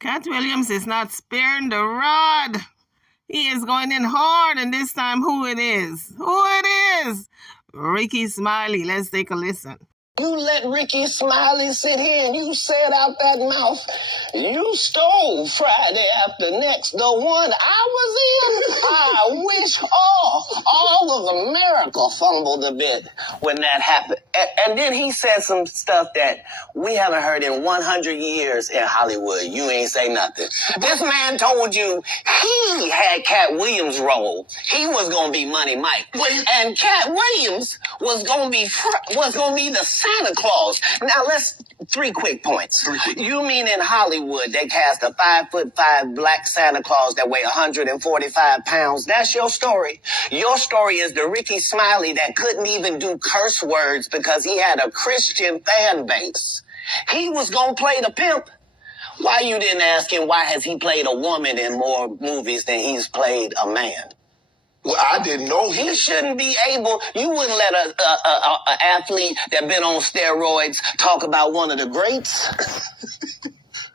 Cat Williams is not sparing the rod. He is going in hard, and this time who it is? Who it is? Rickey Smiley. Let's take a listen. You let Rickey Smiley sit here and you said out that mouth, you stole Friday After Next, the one I was in. I wish all of America fumbled a bit when that happened. And then he said some stuff that we haven't heard in 100 years in Hollywood. You ain't say nothing. This man told you he had Cat Williams' role. He was going to be Money Mike. And Cat Williams was going to be the Santa Claus. Now, three quick points. You mean in Hollywood they cast a 5'5" black Santa Claus that weigh 145 pounds? That's your story. Your story is the Rickey Smiley that couldn't even do curse words because he had a Christian fan base. He was going to play the pimp. Why you didn't ask him why has he played a woman in more movies than he's played a man? Well, I didn't know. He shouldn't be able. You wouldn't let an athlete that been on steroids talk about one of the greats.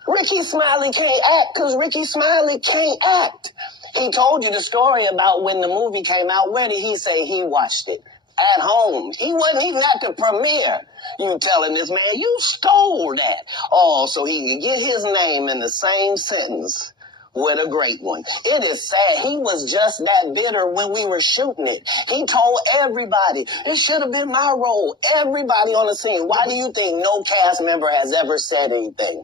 Rickey Smiley can't act because Rickey Smiley can't act. He told you the story about when the movie came out. Where did he say he watched it? At home. He wasn't even at the premiere. You telling this man, you stole that. Oh, so he could get his name in the same sentence with a great one. It is sad. He was just that bitter when we were shooting it. He told everybody, it should have been my role. Everybody on the scene. Why do you think no cast member has ever said anything?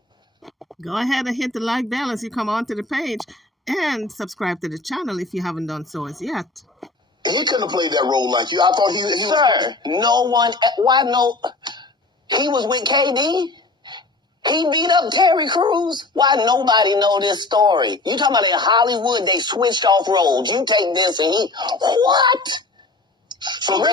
Go ahead and hit the like bell as you come onto the page and subscribe to the channel if you haven't done so as yet. He couldn't have played that role like you. I thought he was... Sir, no one... Why no... He was with KD? He beat up Terry Crews? Why nobody know this story? You talking about in Hollywood, they switched off roles. You take this and he... What? So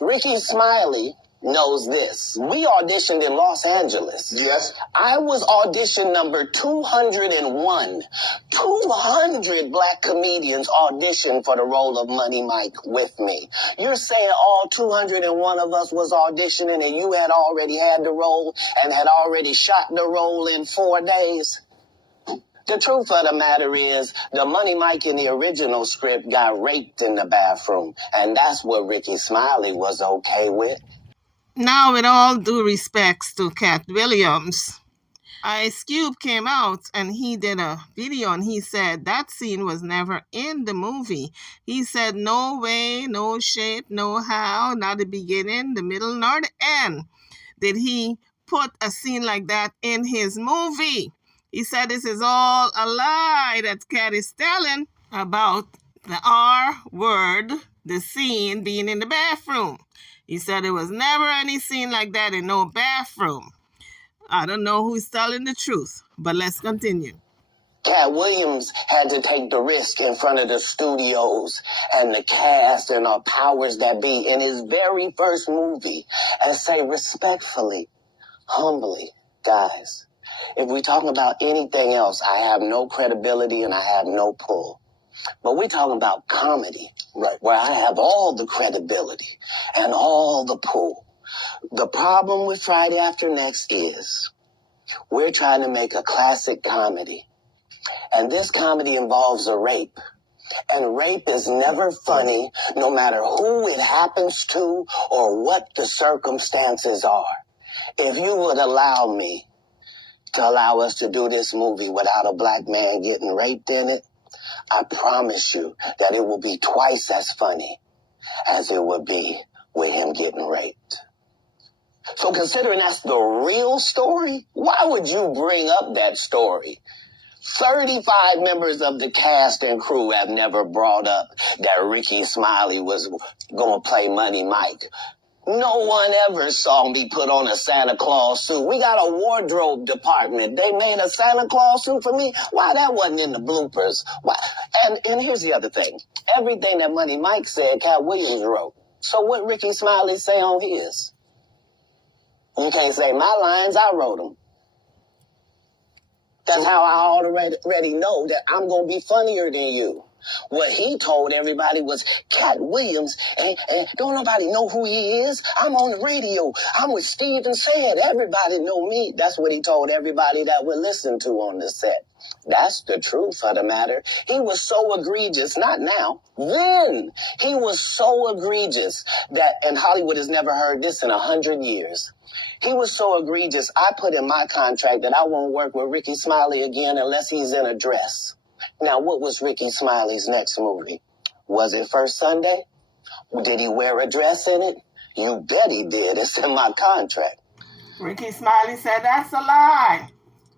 Rickey Smiley knows this. We auditioned in Los Angeles. Yes. I was audition number 201. 200 black comedians auditioned for the role of Money Mike with me. You're saying all 201 of us was auditioning and you had already had the role and had already shot the role in 4 days? The truth of the matter is, the Money Mike in the original script got raped in the bathroom, and that's what Rickey Smiley was okay with. Now, with all due respects to Cat Williams, Ice Cube came out and he did a video and he said that scene was never in the movie. He said no way, no shape, no how, not the beginning, the middle, nor the end did he put a scene like that in his movie. He said this is all a lie that Cat is telling about the R word, the scene being in the bathroom. He said there was never any scene like that in no bathroom. I don't know who's telling the truth, but let's continue. Cat Williams had to take the risk in front of the studios and the cast and our powers that be in his very first movie and say respectfully, humbly, guys, if we talking about anything else, I have no credibility and I have no pull. But we're talking about comedy, right, where I have all the credibility and all the pull. The problem with Friday After Next is we're trying to make a classic comedy. And this comedy involves a rape. And rape is never funny, no matter who it happens to or what the circumstances are. If you would allow me to allow us to do this movie without a black man getting raped in it, I promise you that it will be twice as funny as it would be with him getting raped. So considering that's the real story, why would you bring up that story? 35 members of the cast and crew have never brought up that Rickey Smiley was going to play Money Mike. No one ever saw me put on a Santa Claus suit. We got a wardrobe department. They made a Santa Claus suit for me. Why that wasn't in the bloopers? Why? And here's the other thing. Everything that Money Mike said, Cat Williams wrote. So what Rickey Smiley say on his? You can't say my lines, I wrote them. That's how I already know that I'm going to be funnier than you. What he told everybody was Cat Williams, and don't nobody know who he is. I'm on the radio. I'm with Steven Said. Everybody know me. That's what he told everybody that would listen to on the set. That's the truth of the matter. He was so egregious, not now, then. He was so egregious that, and Hollywood has never heard this in 100 years. He was so egregious, I put in my contract that I won't work with Rickey Smiley again unless he's in a dress. Now, what was Rickey Smiley's next movie? Was it First Sunday? Did he wear a dress in it? You bet he did. It's in my contract. Rickey Smiley said that's a lie.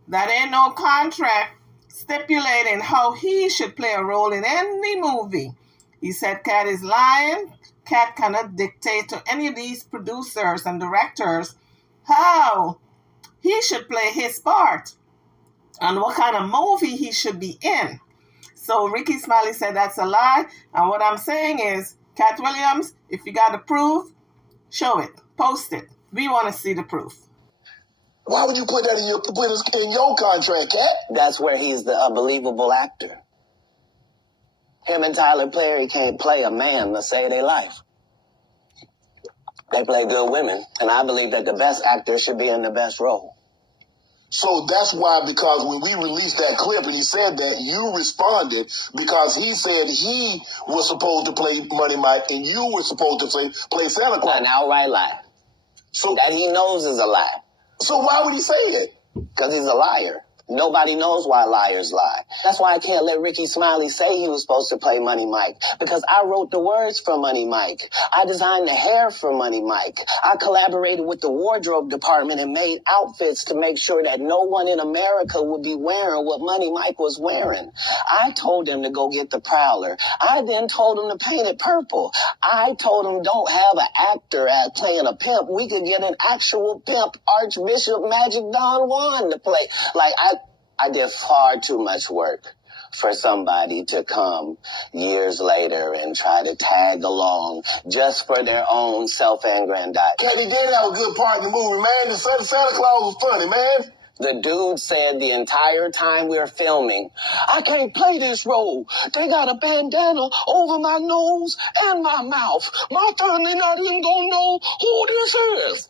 That ain't no contract stipulating how he should play a role in any movie. He said Cat is lying. Cat cannot dictate to any of these producers and directors how he should play his part and what kind of movie he should be in. So Rickey Smiley said that's a lie. And what I'm saying is, Cat Williams, if you got the proof, show it. Post it. We want to see the proof. Why would you put that in your contract, Cat? That's where he's the unbelievable actor. Him and Tyler Perry can't play a man to save their life. They play good women, and I believe that the best actor should be in the best role. So that's why, because when we released that clip and he said that, you responded because he said he was supposed to play Money Mike and you were supposed to play Santa Claus. An outright lie. So that he knows is a lie. So why would he say it? Because he's a liar. Nobody knows why liars lie. That's why I can't let Rickey Smiley say he was supposed to play Money Mike. Because I wrote the words for Money Mike. I designed the hair for Money Mike. I collaborated with the wardrobe department and made outfits to make sure that no one in America would be wearing what Money Mike was wearing. I told him to go get the Prowler. I then told him to paint it purple. I told him don't have an actor at playing a pimp. We could get an actual pimp, Archbishop Magic Don Juan, to play. Like, I did far too much work for somebody to come years later and try to tag along just for their own self-aggrandizement. Cat, he did have a good part in the movie, man. The Santa Claus was funny, man. The dude said the entire time we were filming, I can't play this role. They got a bandana over my nose and my mouth. My family not even gonna know who this is.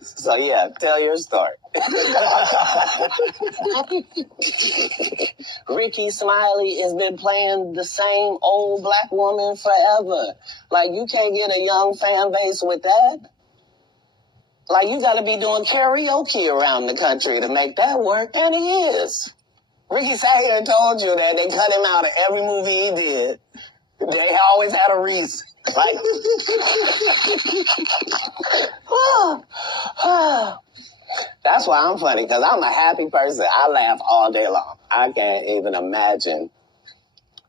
So yeah, tell your story. Rickey Smiley has been playing the same old black woman forever. Like, you can't get a young fan base with that. Like, you gotta be doing karaoke around the country to make that work, and he is. Rickey sat here and told you that they cut him out of every movie he did. They always had a reason. Like, that's why I'm funny, because I'm a happy person. I laugh all day long. I can't even imagine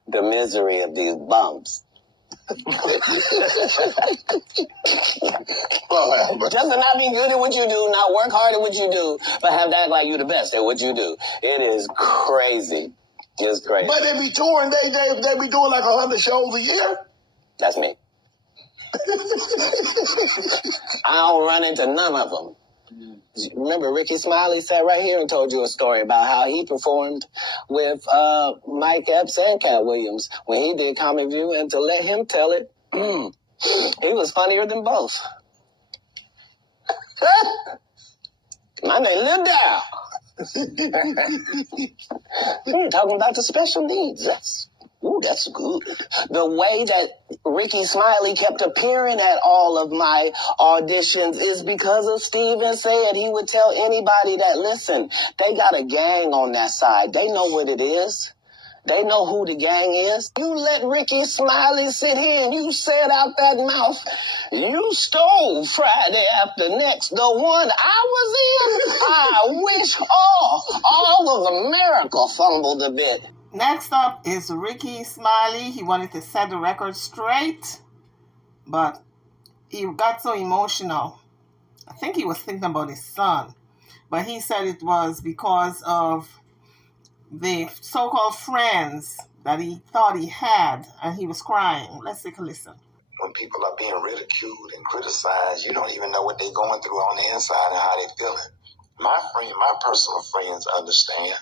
the misery of these bums. Just to not be good at what you do, not work hard at what you do, but have to act like you the best at what you do. It is crazy. It's crazy. But they be touring, they be doing like 100 shows a year. That's me. I don't run into none of them. Remember, Rickey Smiley sat right here and told you a story about how he performed with Mike Epps and Cat Williams when he did Comic View, and to let him tell it, he was funnier than both. My name lived down. Talking about the special needs. That's good. The way that Rickey Smiley kept appearing at all of my auditions is because of Steven Said. He would tell anybody that, listen, they got a gang on that side. They know what it is. They know who the gang is. You let Rickey Smiley sit here and you said out that mouth, you stole Friday After Next, the one I was in. I wish all of America fumbled a bit. Next up is Rickey Smiley. He wanted to set the record straight, but he got so emotional. I think he was thinking about his son, but he said it was because of the so-called friends that he thought he had, and he was crying. Let's take a listen. When people are being ridiculed and criticized, you don't even know what they're going through on the inside and how they're feeling. My personal friends understand.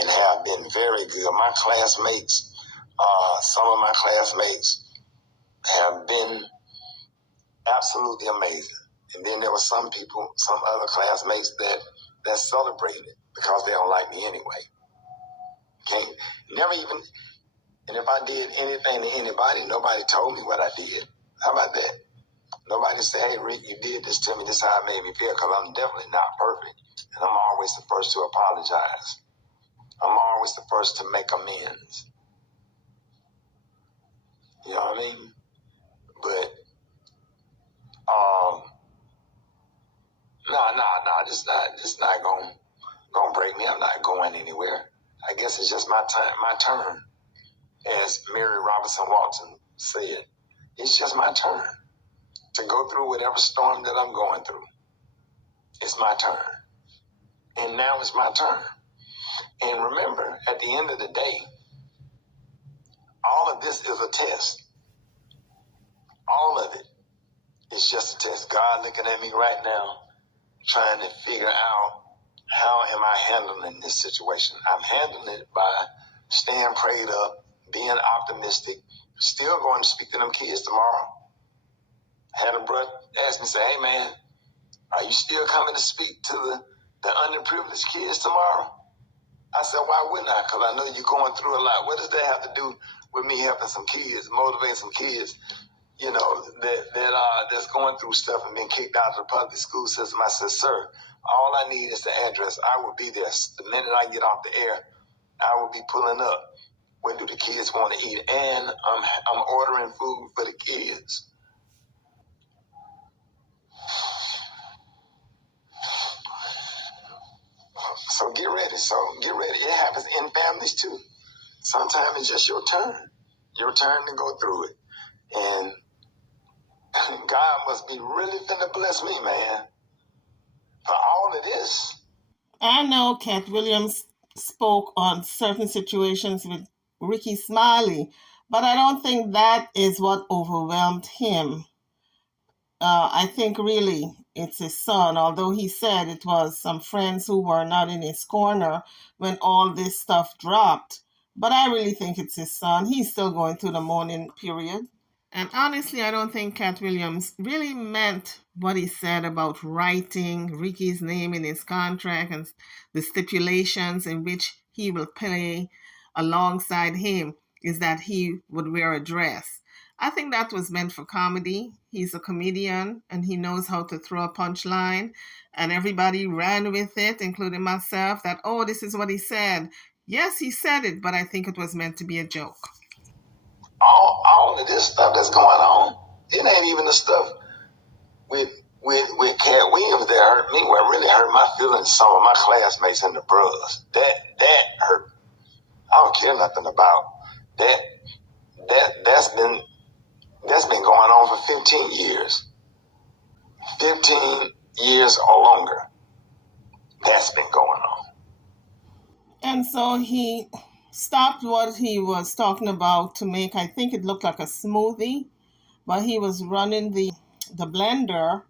and have been very good. My classmates, some of my classmates have been absolutely amazing. And then there were some people, some other classmates that celebrated it because they don't like me anyway. Can't never even. And if I did anything to anybody, nobody told me what I did. How about that? Nobody said, "Hey, Rick, you did this to me. This is how it made me feel." Because I'm definitely not perfect, and I'm always the first to apologize. I'm always the first to make amends. You know what I mean? But no, this not gonna break me. I'm not going anywhere. I guess it's just my turn. As Mary Robinson Walton said, it's just my turn to go through whatever storm that I'm going through. It's my turn. And now it's my turn. And remember, at the end of the day, all of this is a test. All of it is just a test. God looking at me right now, trying to figure out, how am I handling this situation? I'm handling it by staying prayed up, being optimistic, still going to speak to them kids tomorrow. I had a brother ask me, say, "Hey man, are you still coming to speak to the underprivileged kids tomorrow?" I said, "Why wouldn't I? Because I know you're going through a lot. What does that have to do with me helping some kids, motivating some kids, that's going through stuff and being kicked out of the public school system?" I said, "Sir, all I need is the address. I will be there. The minute I get off the air, I will be pulling up. What do the kids want to eat? And I'm ordering food for the kids." So get ready. It happens in families too. Sometimes it's just your turn to go through it. And God must be really finna bless me, man, for all of this. I know Cat Williams spoke on certain situations with Rickey Smiley, but I don't think that is what overwhelmed him. I think really it's his son, although he said it was some friends who were not in his corner when all this stuff dropped. But I really think it's his son. He's still going through the mourning period. And honestly, I don't think Cat Williams really meant what he said about writing Ricky's name in his contract and the stipulations in which he will play alongside him is that he would wear a dress. I think that was meant for comedy. He's a comedian and he knows how to throw a punchline. And everybody ran with it, including myself, that, oh, this is what he said. Yes, he said it, but I think it was meant to be a joke. All of this stuff that's going on, it ain't even the stuff with Cat Williams that hurt me. What really hurt my feelings, some of my classmates and the brothers. That hurt. I don't care nothing about that. That's been going on for 15 years. 15 years or longer. That's been going on. And so he stopped what he was talking about to make, I think it looked like a smoothie, but he was running the blender,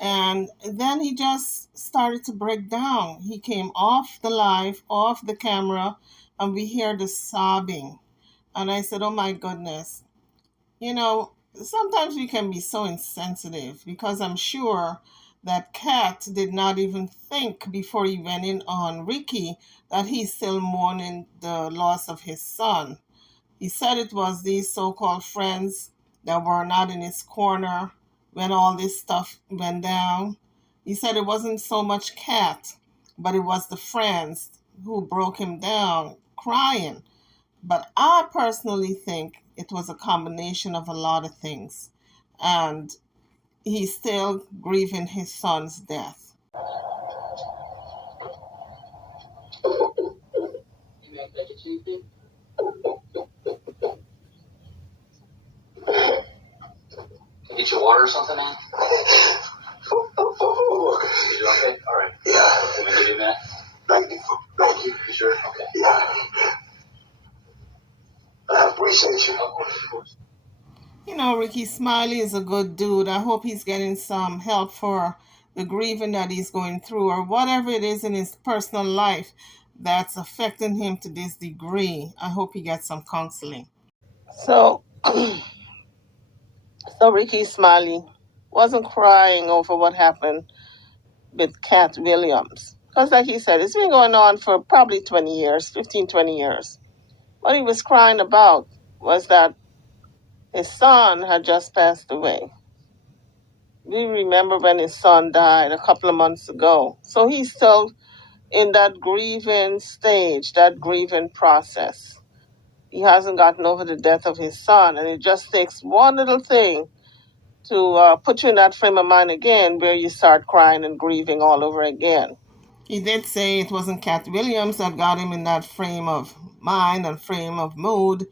and then he just started to break down. He came off the live, off the camera, and we hear the sobbing. And I said, oh my goodness. Sometimes we can be so insensitive, because I'm sure that Cat did not even think before he went in on Rickey that he's still mourning the loss of his son. He said it was these so-called friends that were not in his corner when all this stuff went down. He said it wasn't so much Cat, but it was the friends who broke him down crying. But I personally think it was a combination of a lot of things. And he's still grieving his son's death. Get your water or something, man? You okay? All right. Yeah. Can I give you that? Thank you. You sure? Okay. Yeah. I appreciate you. Of course. Rickey Smiley is a good dude. I hope he's getting some help for the grieving that he's going through, or whatever it is in his personal life. that's affecting him to this degree. I hope he gets some counseling. So, so Rickey Smiley wasn't crying over what happened with Cat Williams. Because, like he said, it's been going on for probably 20 years, 15, 20 years. What he was crying about was that his son had just passed away. We remember when his son died a couple of months ago. So he's still in that grieving stage, that grieving process. He hasn't gotten over the death of his son, and it just takes one little thing to put you in that frame of mind again where you start crying and grieving all over again. He did say it wasn't Cat Williams that got him in that frame of mind and frame of mood.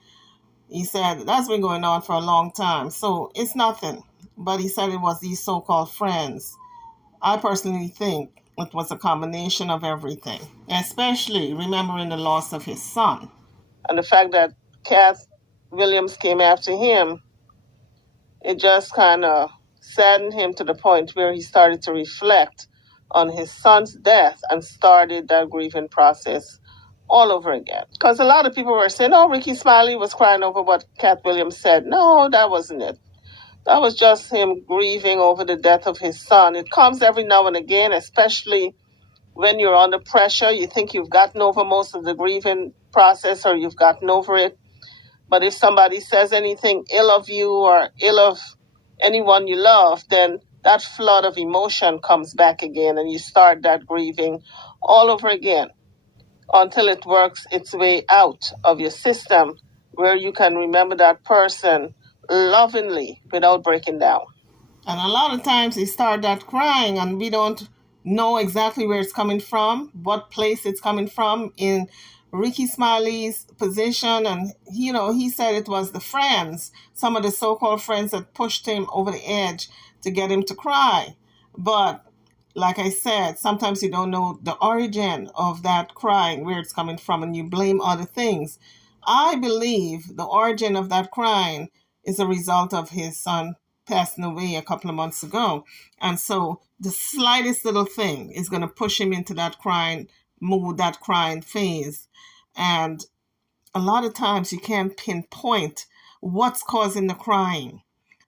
He said that's been going on for a long time, so it's nothing. But he said it was these so-called friends. I personally think it was a combination of everything, especially remembering the loss of his son. And the fact that Cat Williams came after him, it just kind of saddened him to the point where he started to reflect on his son's death and started that grieving process all over again. Because a lot of people were saying, oh, Rickey Smiley was crying over what Cat Williams said. No, that wasn't it. That was just him grieving over the death of his son. It comes every now and again, especially when you're under pressure. You think you've gotten over most of the grieving process or you've gotten over it. But if somebody says anything ill of you or ill of anyone you love, then that flood of emotion comes back again and you start that grieving all over again until it works its way out of your system where you can remember that person lovingly without breaking down. And a lot of times they start that crying and we don't know exactly where it's coming from, what place it's coming from in Rickey Smiley's position. And, he said it was the friends, some of the so-called friends that pushed him over the edge to get him to cry. But like I said, sometimes you don't know the origin of that crying, where it's coming from, and you blame other things. I believe the origin of that crying is a result of his son passing away a couple of months ago. And so the slightest little thing is going to push him into that crying mood, that crying phase. And a lot of times you can't pinpoint what's causing the crying.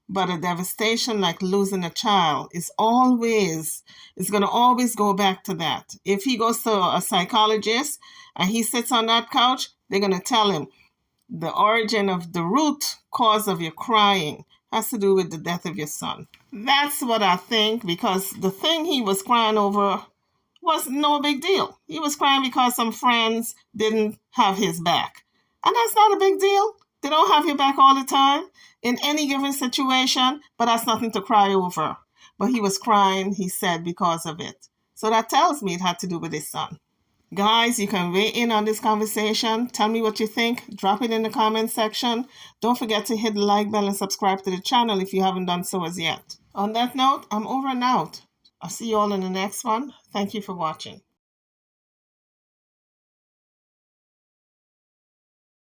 But a devastation like losing a child is going to always go back to that. If he goes to a psychologist and he sits on that couch, they're going to tell him the origin of the root cause of your crying has to do with the death of your son. That's what I think, because the thing he was crying over was no big deal. He was crying because some friends didn't have his back. And that's not a big deal. They don't have your back all the time in any given situation, but that's nothing to cry over. But he was crying, he said, because of it. So that tells me it had to do with his son. Guys, you can weigh in on this conversation. Tell me what you think. Drop it in the comment section. Don't forget to hit the like bell and subscribe to the channel if you haven't done so as yet. On that note, I'm over and out. I'll see you all in the next one. Thank you for watching.